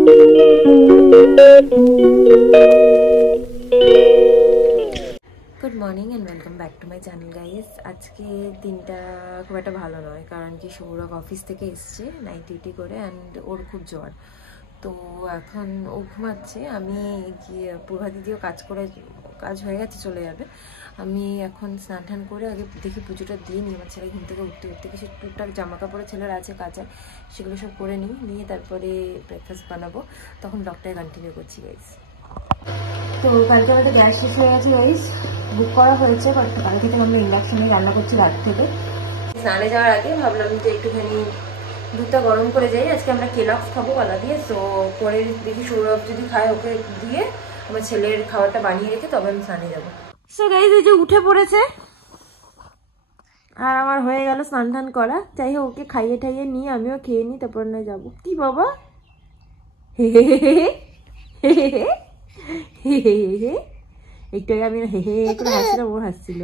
Good morning and welcome back to my channel guys. আজকে দিনটা খুব একটা ভালো নয়, কারণ কি সৌরভ অফিস থেকে এসছে নাইট ডিউটি করে, অ্যান্ড ওর খুব জ্বর। তো এখন ও ঘুমাচ্ছে। আমি গিয়ে পূর্বা দিদিও কাজ হয়ে গেছে, চলে যাবে। আমি এখন স্নান টান করে আগে দেখি পুজোটা দিয়ে নিই। আমার ছেলে ঘুম থেকে উঠতে কিছু টুকটাক জামা কাপড় ছেলের আছে কাচা, সেগুলো সব করে নিয়ে তারপরে ব্রেকফাস্ট বানাবো। তখন ব্লগটাই কন্টিনিউ করছি গাইস। তো কালকে আমাদের গ্যাস শেষ হয়ে গেছে গাইস, বুক করা হয়েছে। কাল থেকে আমরা ইন্ডাকশনে রান্না করছি রাত থেকে। স্নানে যাওয়ার আগে ভাবলাম যে একটুখানি দুধটা গরম করে যাই। আজকে আমরা কেলক্স খাবো কলা দিয়ে, তো পরে দেখি সৌরভ যদি খায় ওকে দিয়ে আমার ছেলের খাবারটা বানিয়ে রেখে তবে আমি স্নানে যাবো। সো গাইস এই যে উঠে পড়েছে আর আমার হয়ে গেল স্নান টান করা। যাই হোক, ওকে খাইয়ে ঠাইয়ে নিয়ে আমিও খেয়ে নিই, তারপর না যাবো। কি বাবা হে হে হে হে হে হে হে হে হে, একটু আগে আমি হে হে করে হাসছিলাম, ও হাসছিল।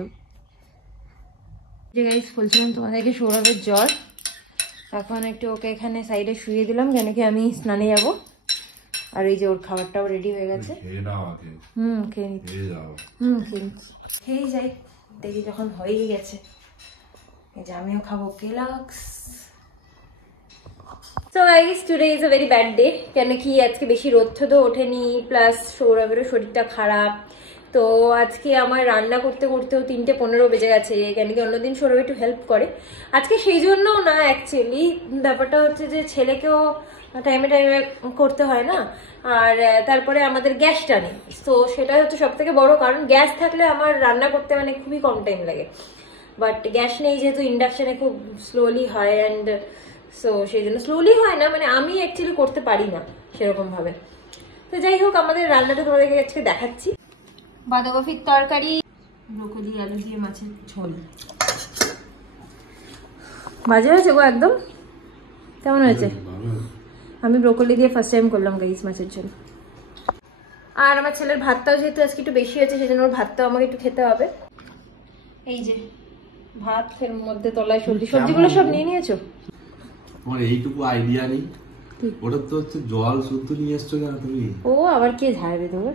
যে গাইস বলছিলাম তোমাদেরকে সৌরভের জ্বর। এখন একটু ওকে এখানে সাইডে শুয়ে দিলাম, কেন কি আমি স্নানে যাবো। আর এই যে ওর খাবারটাও রেডি হয়ে গেছে। খেয়ে নিচ্ছি। খেয়ে যাই, দেখি যখন হয়েই গেছে। এই যে আমিও খাবো কেলক্স। So guys, today is a very bad day. কেন কি আজকে বেশি রোদ তো ওঠেনি, প্লাস সৌরভেরও শরীরটা খারাপ। তো আজকে আমার রান্না করতে করতেও 3:15 বেজে গেছে। কেন কি অন্যদিন সৌরভ একটু হেল্প করে, আজকে সেই জন্য না। অ্যাকচুয়ালি ব্যাপারটা হচ্ছে যে ছেলেকেও টাইমে টাইমে করতে হয় না, আর তারপরে আমাদের গ্যাসটা নেই। তো সেটা হচ্ছে সব থেকে বড় কারণ। গ্যাস থাকলে আমার রান্না করতে মানে খুবই কম টাইম লাগে, বাট গ্যাস নেই যেহেতু ইন্ডাকশনে খুব স্লোলি হয়। অ্যান্ড সো সেই জন্য স্লোলি হয় না, মানে আমি অ্যাকচুয়ালি করতে পারি না সেরকম ভাবে। তো যাই হোক, আমাদের রান্নাটা তোমাদেরকে আজকে দেখাচ্ছি। বাঁধাকপির তরকারি, ব্রোকলি আলু দিয়ে মাছের ঝোল। বাজে হয়েছে গো একদম। কেমন হয়েছে? আমি ব্রোকলি দিয়ে ফার্স্ট টাইম করলাম গাইস মাছের ঝোল। আর আমার ছেলের ভাতটাও যেহেতু আজকে একটু বেশি হয়েছে, সেজন্য ওর ভাতটাও আমাকে একটু খেতে হবে। এই যে ভাত, এর মধ্যে তলায় সবজিগুলো সব নিয়ে নিয়েছো? আমার এইটুকু আইডিয়া নেই। ওটা তো হচ্ছে জল শুদ্ধ নিয়ে এসছো কেন তুমি? ও আবার কে ঝাড়বে তোমার?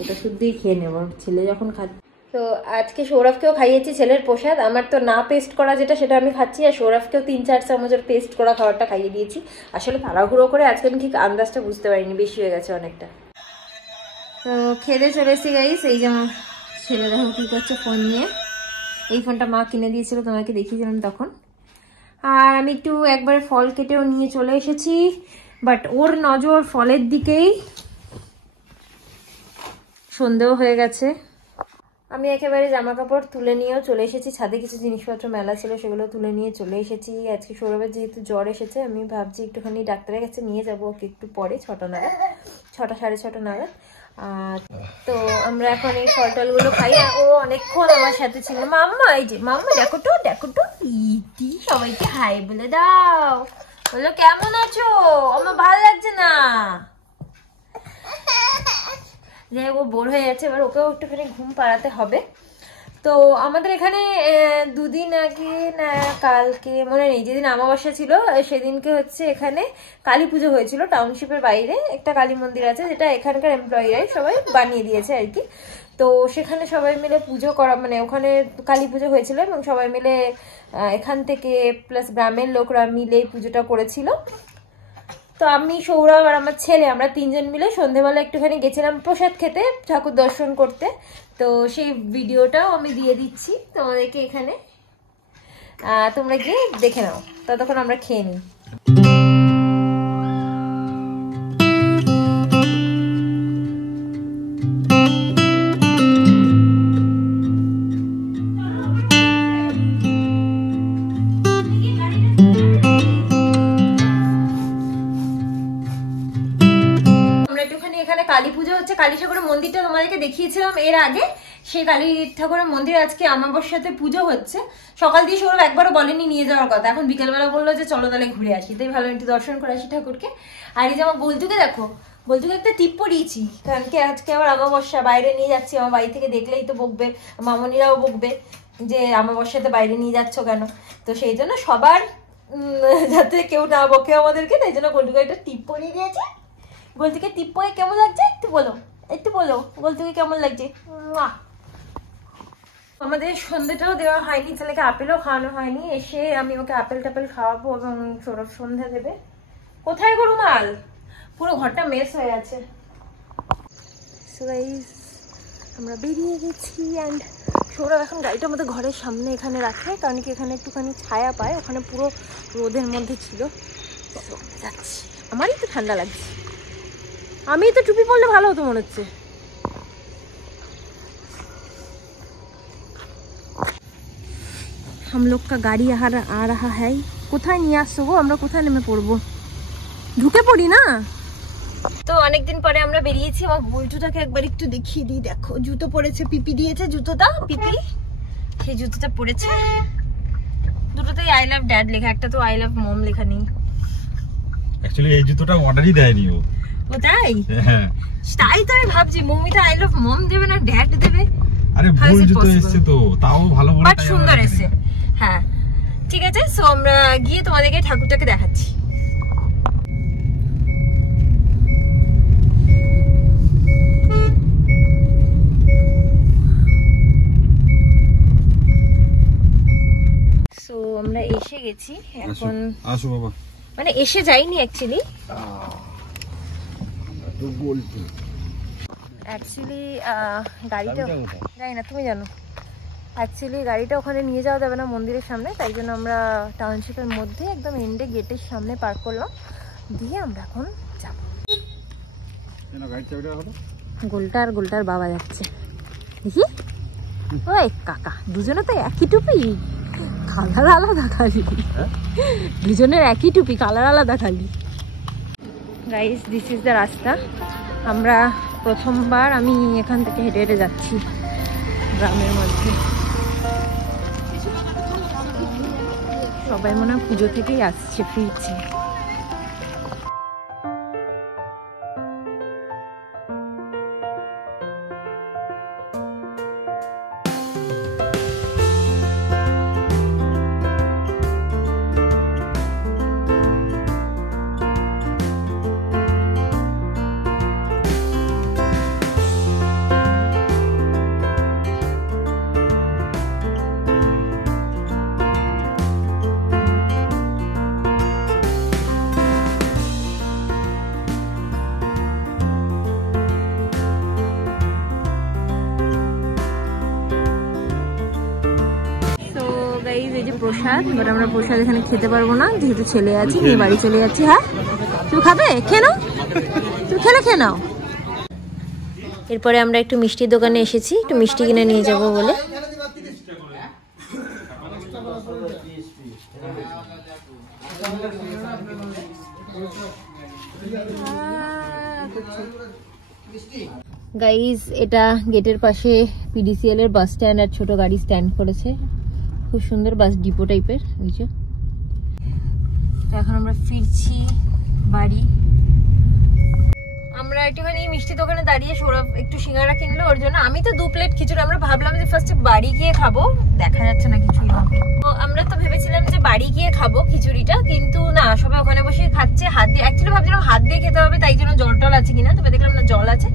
ওটা শুদ্ধই খেয়ে নেবো ছেলে যখন খাচ্ছে। তো আজকে সৌরভকেও খাইয়েছি ছেলের প্রসাদ। আমার তো না পেস্ট করা যেটা, সেটা আমি খাচ্ছি। আর সৌরভকেও 3-4 চামচের পেস্ট করা খাবারটা খাইয়ে দিয়েছি। আসলে তাড়াহুড়ো করে আজকে আমি ঠিক আন্দাজটা বুঝতে পারিনি, বেশি হয়ে গেছে অনেকটা। তো খেতে চলে এসেছি গাইস। এই যে আমার ছেলে দেখো কি করছে ফোন নিয়ে। এই ফোনটা মা কিনে দিয়েছিল, তোমাকে দেখিয়েছিলাম তখন। আর আমি একটু একবারে ফল কেটেও নিয়ে চলে এসেছি, বাট ওর নজর ফলের দিকেই। সন্ধেও হয়ে গেছে। আমি একেবারে জামা কাপড় তুলে নিয়েও চলে এসেছি ছাদে। কিছু জিনিসপত্র মেলা ছিল, সেগুলো তুলে নিয়ে চলে এসেছি। আজকে সৌরভের যেহেতু জ্বর এসেছে, আমি ভাবছি একটুখানি ডাক্তারের কাছে নিয়ে যাবো ওকে একটু পরে, 6টা নাগাদ, 6টা 6:30 নাগাদ। তো আমরা এখন এই ফল টলগুলো খাই। ও অনেকক্ষণ আমার সাথে ছিল। মাম্মা, এই যে মাম্মা, দেখো তো ইতি, সবাইকে হাই বলে দাও। বলো কেমন আছো? আমার ভালো লাগছে না। যাই ও বোর হয়ে যাচ্ছে, এবার ওকেও একটুখানি ঘুম পাড়াতে হবে। তো আমাদের এখানে 2 দিন আগে না কালকে মনে নেই, যেদিন অমাবস্যা ছিল সেদিনকে হচ্ছে এখানে কালী পুজো হয়েছিল। টাউনশিপের বাইরে একটা কালী মন্দির আছে, যেটা এখানকার এমপ্লয়িরাই সবাই বানিয়ে দিয়েছে আর কি। তো সেখানে সবাই মিলে পুজো করা, মানে ওখানে কালী পুজো হয়েছিল এবং সবাই মিলে এখান থেকে প্লাস গ্রামের লোকরা মিলে পুজোটা করেছিল। তো আমি, সৌরভ আর আমার ছেলে, আমরা 3 জন মিলে সন্ধেবেলা একটুখানি গেছিলাম প্রসাদ খেতে, ঠাকুর দর্শন করতে। তো সেই ভিডিওটাও আমি দিয়ে দিচ্ছি তোমাদেরকে এখানে, তোমরা গিয়ে দেখে নাও। ততক্ষণ আমরা খেয়ে নিই। কালী পুজো হচ্ছে, কালী ঠাকুরের মন্দিরটা তোমাদেরকে দেখিয়েছিলাম এর আগে। সেই কালী ঠাকুরের মন্দির আজকে অমাবস্যাতে পুজো হচ্ছে। সকাল দিয়ে সৌরভ একবারও বলেনি নিয়ে যাওয়ার কথা, এখন বিকেলবেলা বললো যে চলো তাহলে ঘুরে আসি। তাই ভালো একটু দর্শন করে আসি ঠাকুরকে। আর এই যে আমার বলতুকে দেখো, বলতুকে একটা টিপ পরিয়েছি, কারণ কি আজকে আবার অমাবস্যা, বাইরে নিয়ে যাচ্ছি। আমার বাড়ি থেকে দেখলেই তো বকবে, মামনিরাও বকবে যে অমাবস্যাতে বাইরে নিয়ে যাচ্ছ কেন। তো সেই জন্য সবার যাতে কেউ না বকে আমাদেরকে, তাই জন্য বলতুকে একটা টিপ পরিয়ে দিয়েছে। গোলতিকে টিপ পরে কেমন লাগছে একটু বলো গোলতিকে কেমন লাগছে। আমাদের সন্ধ্যাটাও দেওয়া হয়নি, ছেলেকে আপেলও খাওয়ানো হয়নি। এসে আমি ওকে আপেল টাপেল খাওয়াবো এবং সৌরভ সন্ধ্যা দেবে। কোথায় গো রুমাল? পুরো ঘরটা মেস হয়ে আছে। সো গাইস আমরা বেরিয়ে গেছি অ্যান্ড সৌরভ এখন গাড়িটা আমাদের ঘরের সামনে এখানে রাখে, কারণ কি এখানে একটুখানি ছায়া পায়, ওখানে পুরো রোদের মধ্যে ছিল। যাচ্ছি, আমারই তো ঠান্ডা লাগছে, আমি তো টুপি পরলে ভালো হতো মনে হচ্ছে। हम लोग का गाड़ी आ रहा है। কোথায় নিয়ে আসছো গো? আমরা কোথায় নেমে পড়বো? ঢুকে পড়ি না তো। অনেকদিন পরে আমরা বেরিয়েছি। আমার বল্টুটাকে একবার একটু দেখিয়ে দিই। দেখো জুতো পরেছে, পিপি দিয়েছে জুতোটা, পিপি সেই জুতোটা পরেছে। দুটোতেই আই লাভ ড্যাড লেখা, একটা তো আই লাভ মম লেখা নেই। অ্যাকচুয়ালি এই জুতোটা অর্ডারই দেয়নি ও। ও তাই? হ্যাঁ তাই তো আমি ভাবছি মমিটা আই লাভ মম দেবে না ড্যাড দেবে। আরে ভুল জুতো এসেছে তো, তাও ভালো বলে বাট সুন্দর এসেছে। হ্যাঁ ঠিক আছে, সো আমরা গিয়ে তোমাদেরকে ঠাকুরটাকে দেখাচ্ছি। সো আমরা এসে গেছি এখন। আসো বাবা। মানে এসে যাইনি অ্যাকচুয়ালি। গাড়িটা জানি না, তুমি জানো। অ্যাকচুয়ালি গাড়িটা ওখানে নিয়ে যাওয়া যাবে না মন্দিরের সামনে, তাই জন্য আমরা টাউনশিপের মধ্যে একদম এন্ডে গেটের সামনে পার্ক করলাম, দিয়ে আমরা এখন যাবো। গোলটার বাবা যাচ্ছে দেখি। ওই কাকা দুজনে তো একই টুপি, কালার আলাদা খালি। দুজনের একই টুপি, কালার আলাদা খালি। গাইস দিস ইজ দ্য রাস্তা। আমরা প্রথমবার আমি এখান থেকে হেঁটে হেঁটে যাচ্ছি গ্রামের মধ্যে। সবাই মনে হয় পুজো থেকেই আসছে, ফিরছে। প্রসাদ, বাট আমরা প্রসাদ এখানে খেতে পারবো না যেহেতু ছেলে আছে, নিয়ে বাড়ি চলে যাচ্ছি। হ্যাঁ তুমি খাবে? খেয়ে নাও, তুমি খেয়ে নাও। এরপরে আমরা একটু মিষ্টির দোকানে এসেছি, একটু মিষ্টি কিনে নিয়ে যাবো বলে। গাইজ এটা গেটের পাশে পিডিসিএল এর বাস স্ট্যান্ড আর ছোট গাড়ি স্ট্যান্ড করেছে, খুব সুন্দর বাস ডিপো টাইপের। বুঝছো, এখন আমরা ফিরছি বাড়ি। আমরা একটুখানি মিষ্টি দোকানে দাঁড়িয়ে সৌরভ একটু সিঙ্গারা কিনলো ওর জন্য। আমি তো 2 প্লেট খিচুড়ি, আমরা ভাবলাম যে ফার্স্টে বাড়ি গিয়ে খাবো, দেখা যাচ্ছে না কিছুই। তো আমরা তো ভেবেছিলাম যে বাড়ি গিয়ে খাবো খিচুড়িটা, কিন্তু না, সবাই ওখানে বসে খাচ্ছে হাত দিয়ে। অ্যাকচুয়ালি ভাবছিলাম হাত দিয়ে খেতে হবে, তাই জন্য জল টল আছে কিনা, তবে দেখলাম না জল আছে,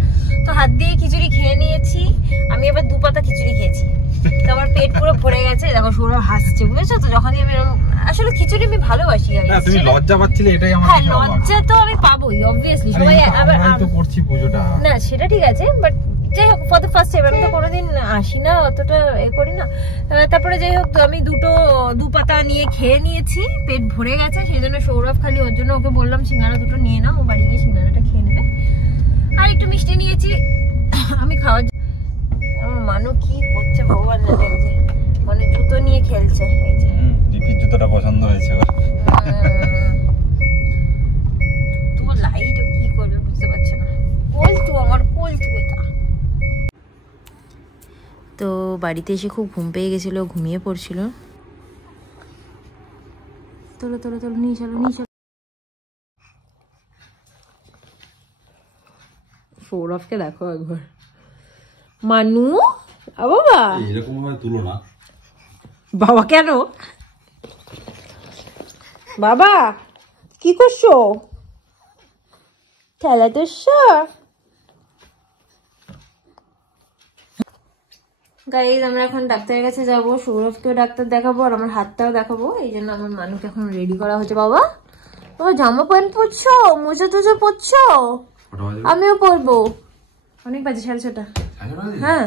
তো হাত দিয়ে খিচুড়ি খেয়ে নিয়েছি। আমি আবার 2 পাতা খিচুড়ি খেয়েছি, তো আমার পেট পুরো ভরে গেছে। দেখো সৌরভ হাসছে, বুঝেছো তো। যখনই আমি আসলে খিচুড়ি আমি ভালোবাসি। তুমি লজ্জা পাচ্ছিলে, এটাই আমার। হ্যাঁ লজ্জা তো আমি পাবোই অবভিয়াসলি, সবাই আবার তো করছি পুজোটা। না সেটা ঠিক আছে, বাট যাই হোক ফর দ্য ফার্স্ট টাইম, আমি তো কোনোদিন আসি না, অতটা এ করি না। তারপরে যাই হোক, তো আমি 2 পাতা নিয়ে খেয়ে নিয়েছি, পেট ভরে গেছে। সেই জন্য সৌরভ খালি ওর জন্য ওকে বললাম সিঙ্গারা 2টো নিয়ে নাও, ও বাড়ি গিয়ে সিঙ্গারাটা খেয়ে নেবে। আর একটু মিষ্টি নিয়েছি আমি খাওয়ার। আমার মানু কি করছে ভগবান জানে, মানে জুতো নিয়ে খেলছে। এই যে পিপির জুতোটা পছন্দ হয়েছে ওর। তোমার লাইট কি করবে বুঝতে পারছো না। কোলটু আমার কোলটু এটা। তো বাড়িতে এসে খুব ঘুম পেয়ে গেছিল, ঘুমিয়ে পড়ছিল। তোলো তোলো তোলো, নিয়ে চলো নিয়ে চলো। সৌরভকে দেখো একবার। মানু বাবা এরকম ভাবে তুলো না বাবা। কেন বাবা কি করছো? খেলা দস্য গাইজ, আমরা এখন ডাক্তারের কাছে যাবো, সৌরভকেও ডাক্তার দেখাবো আর আমার হাতটাও দেখাবো। এই জন্য আমার মানুকে এখন রেডি করা হচ্ছে। বাবা, তোমার জামা প্যান্ট পরছো, মোজা টোজা পরছো? আমিও পরবো। অনেক বাজে, 6:30। হ্যাঁ,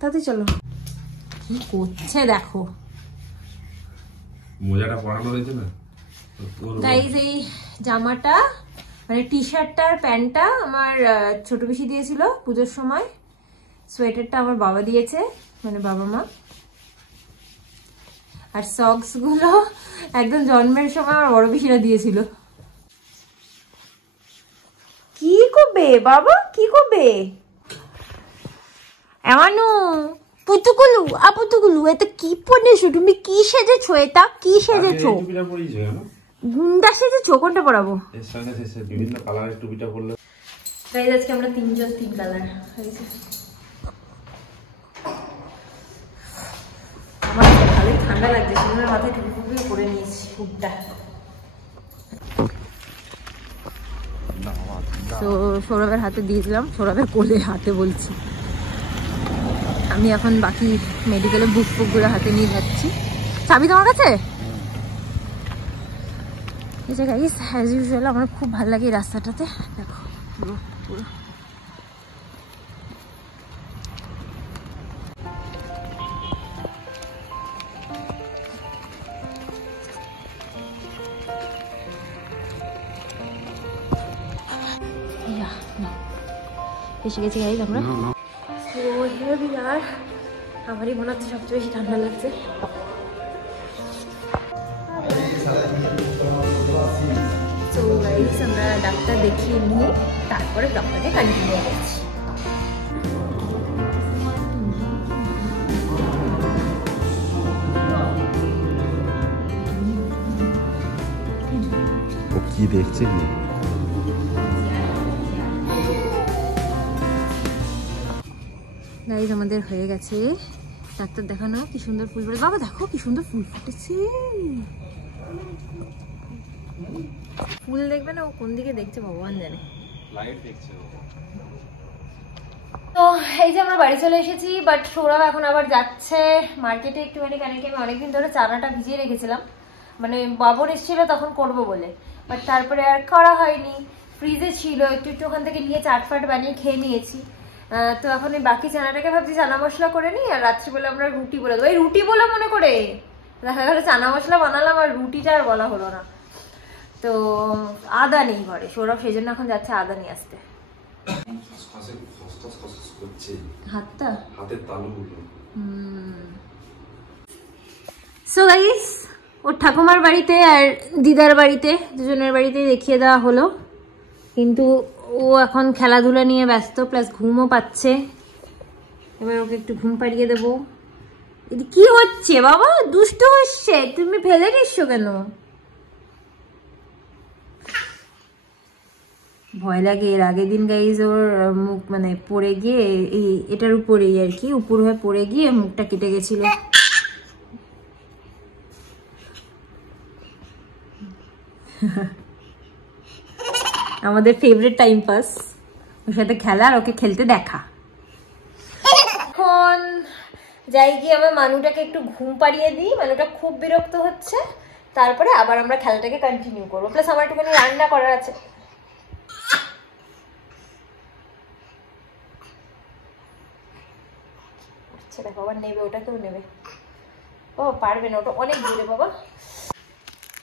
তাতে চলো। কি করছে দেখো। মোজাটা পরানো রয়েছে না গাইজ, এই জামাটা মানে টি শার্টটা আর প্যান্টটা আমার ছোট পিসি দিয়েছিল পুজোর সময়। সোয়েটারটা আমার বাবা দিয়েছে, মানে বাবা মা। আর সক্স গুলো একদম জন্মের সময় আমার বড় পিসিরা দিয়েছিল। কি করবে বাবা, কি করবে? এমানু পুতুকুলু, আপুতুকুলু, এটা কি পরেছো তুমি? কি সেজেছো? এটা কি সেজেছো? গুন্ডা সেজেছো? কোনটা পরাবো? এর সঙ্গে বিভিন্ন কালারের টুপিটা পরলে। গাইজ, আজকে আমরা 3 জন 3 কালার হয়েছে। আমার ভালোই ঠান্ডা লাগছে, সেজন্য মাথায় টুপি টুপি পরে নিয়েছি হুডটা। তো সৌরভের হাতে দিয়েছিলাম, সৌরভের কোলে হাতে বলছি। আমি এখন বাকি মেডিকেলের বুক ফুকগুলো হাতে নিয়ে যাচ্ছি। চাবি তোমার কাছে? এই যে গাইস, অ্যাজ ইউজুয়াল আমার খুব ভালো লাগে এই রাস্তাটাতে। দেখো পুরো পুরো এসে গেছি গাইস আমরা। তো হিয়ার উই আর। আমারই মনে হচ্ছে সবচেয়ে বেশি ঠান্ডা লাগছে। তো গাইস, আমরা ডাক্তার দেখিয়ে নিয়ে তারপরে ব্লগটাকে কন্টিনিউ করছি। ও কি দেখছে কি? গাইস, আমাদের হয়ে গেছে ডাক্তার দেখানো। কি সুন্দর ফুল ফুটে, বাবা দেখো কি সুন্দর ফুল ফুটেছে। ফুল দেখবে না, ও কোন দিকে দেখছে ভগবান জানে। লাইট দেখছে। তো এই যে আমরা বাড়ি চলে এসেছি, বাট সৌরভ এখন আবার যাচ্ছে মার্কেটে একটুখানি। কেন কি আমি অনেকদিন ধরে চানাটা ভিজিয়ে রেখেছিলাম, মানে বাবর এসেছিল তখন করব বলে, বাট তারপরে আর করা হয়নি। ফ্রিজে ছিল, একটু একটু ওখান থেকে নিয়ে চাটফাট বানিয়ে খেয়ে নিয়েছি। তো এখন এই বাকি চানাটাকে ভাবছি চানা মশলা করে নিই, আর রাত্রিবেলা আমরা রুটি বলে দেবো। এই রুটি বলে মনে করে দেখা গেল চানা মশলা বানালাম আর রুটিটা আর বলা হলো না। তো আদা নেই ঘরে, সৌরভ সেই জন্য এখন যাচ্ছে আদা নিয়ে আসতে। হাতটা হাতের তালুগুলো। সো গাইস, ওর ঠাকুমার বাড়িতে আর দিদার বাড়িতে, দুজনের বাড়িতে দেখিয়ে দেওয়া হলো, কিন্তু ও এখন খেলাধুলা নিয়ে ব্যস্ত, প্লাস ঘুমও পাচ্ছে। এবার ওকে একটু ঘুম পাড়িয়ে দেবো। এটা কি হচ্ছে বাবা? দুষ্ট হচ্ছে, তুমি ফেলে নিচ্ছ কেন? ভয় লাগে। এর আগের দিন গাইজ ওর মুখ মানে পড়ে গিয়ে এই এটার উপরেই আর কি, উপর হয়ে পড়ে গিয়ে মুখটা কেটে গেছিল। আমাদের ফেভারিট টাইম পাস, ওর সাথে খেলা আর ওকে খেলতে দেখা। এখন যাই গিয়ে আমার মানুটাকে একটু ঘুম পাড়িয়ে দিই, মানুটা খুব বিরক্ত হচ্ছে। তারপরে আবার আমরা খেলাটাকে কন্টিনিউ করবো, প্লাস আমার একটুখানি রান্না করার আছে। দেখো আবার নেবে, ওটাকেও নেবে। ও পারবে না, ওটা অনেক দূরে বাবা।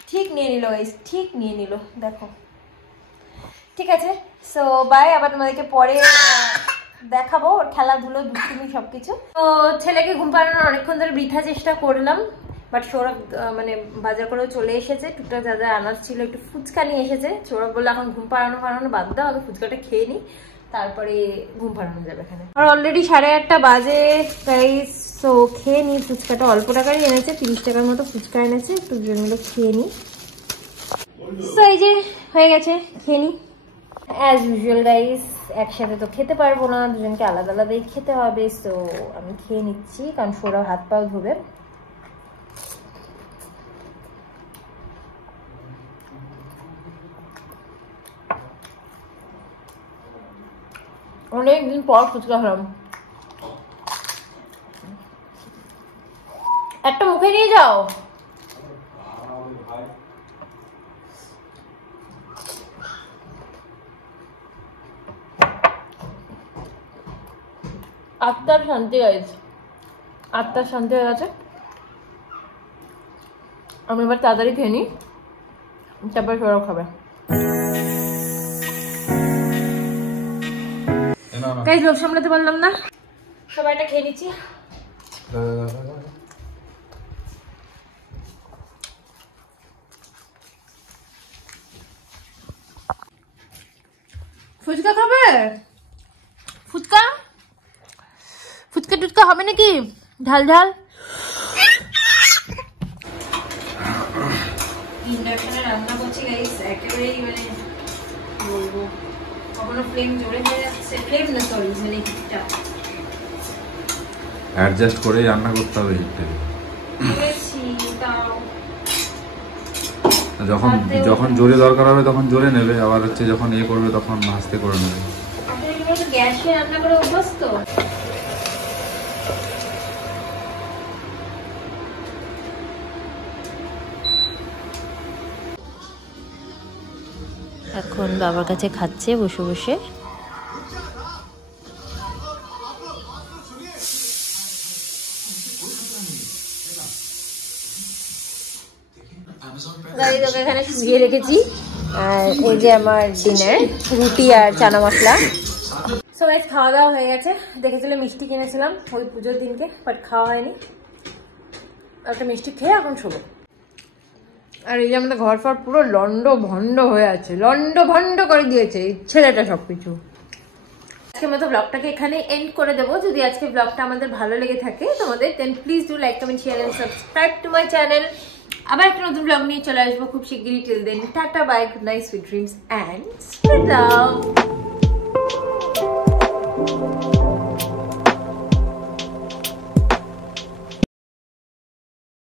ঠিক নিয়ে নিল গাইস, ঠিক নিয়ে নিল, দেখো। ঠিক আছে, সো বাই, আবার তোমাদেরকে পরে দেখাবো ওর খেলাধুলো দুষ্টুমি সবকিছু। তো ছেলেকে ঘুম পাড়ানোর অনেকক্ষণ ধরে বৃথা চেষ্টা করলাম, বাট সৌরভ মানে বাজার করেও চলে এসেছে। টুকটাক যা যা আনার ছিল, একটু ফুচকা নিয়ে এসেছে। সৌরভ বললো এখন ঘুম পাড়ানো বাদ দাও, আগে ফুচকাটা খেয়ে নিই, তারপরে ঘুম পাড়ানো যাবে এখানে। আর অলরেডি 8:30 বাজে গাইস। তো খেয়ে নিই ফুচকাটা, অল্প টাকারই এনেছে, 30 টাকার মতো ফুচকা এনেছে, একটু দুজনগুলো খেয়ে নিই। তো এই যে হয়ে গেছে, খেয়ে নিই। অ্যাজ ইউজুয়াল গাইস, একসাথে তো খেতে পারবো না, দুজনকে আলাদা আলাদাই খেতে হবে। সো আমি খেয়ে নিচ্ছি, কারণ সৌরভ হাত পাও ধোবে। অনেকদিন পর ফুচকা খেলাম। একটা মুখে নিয়ে যাও। আত্মার শান্তি গাইজ, আত্মার শান্তি হয়ে গেছে। আমি এবার তাড়াতাড়ি খেয়ে নিই, তারপর সবাই খাবে। গাইজ লোক সামলাতে পারলাম না, সবাইটা খেয়ে নিচ্ছি। ফুচকা খাবে? ফুচকা ফুচকা টুচকা হবে নাকি? ঝাল ঝাল। ইন্ডাকশনে রান্না করছি গাইস, একেবারেই মানে বলবো কখনো ফ্লেম জোরে হয়ে যাচ্ছে, ফ্লেম না সরি মানে হিটটা অ্যাডজাস্ট করে রান্না করতে হবে হিটটা। যখন যখন জোরে দরকার হবে তখন জোরে নেবে, আবার হচ্ছে যখন এ করবে তখন আস্তে করে নেবে। গ্যাসে রান্না করে অভ্যাস তো। এখন বাবার কাছে খাচ্ছে বসে বসে। তোকে এখানে শুয়ে রেখেছি, আর এই যে আমার ডিনার, রুটি আর চানা মশলা। সো গাইস খাওয়া দাওয়া হয়ে গেছে। দেখেছিলে মিষ্টি কিনেছিলাম ওই পুজোর দিনকে, বাট খাওয়া হয়নি। একটা মিষ্টি খেয়ে এখন শোবো। আর এই যে আমাদের ঘর ফর পুরো লন্ড ভন্ড হয়ে আছে, লন্ড ভন্ড করে দিয়েছে ছেলেটা সবকিছু। আজকের মতো ব্লগটাকে এখানে এন্ড করে দেবো। যদি আজকে ব্লগটা আমাদের ভালো লেগে থাকে তোমাদের, then please do like, comment, share and subscribe to my channel. আবার একটা নতুন ব্লগ নিয়ে চলে আসবো খুব শিগগিরই। Till then tata, bye, good night, sweet dreams and love.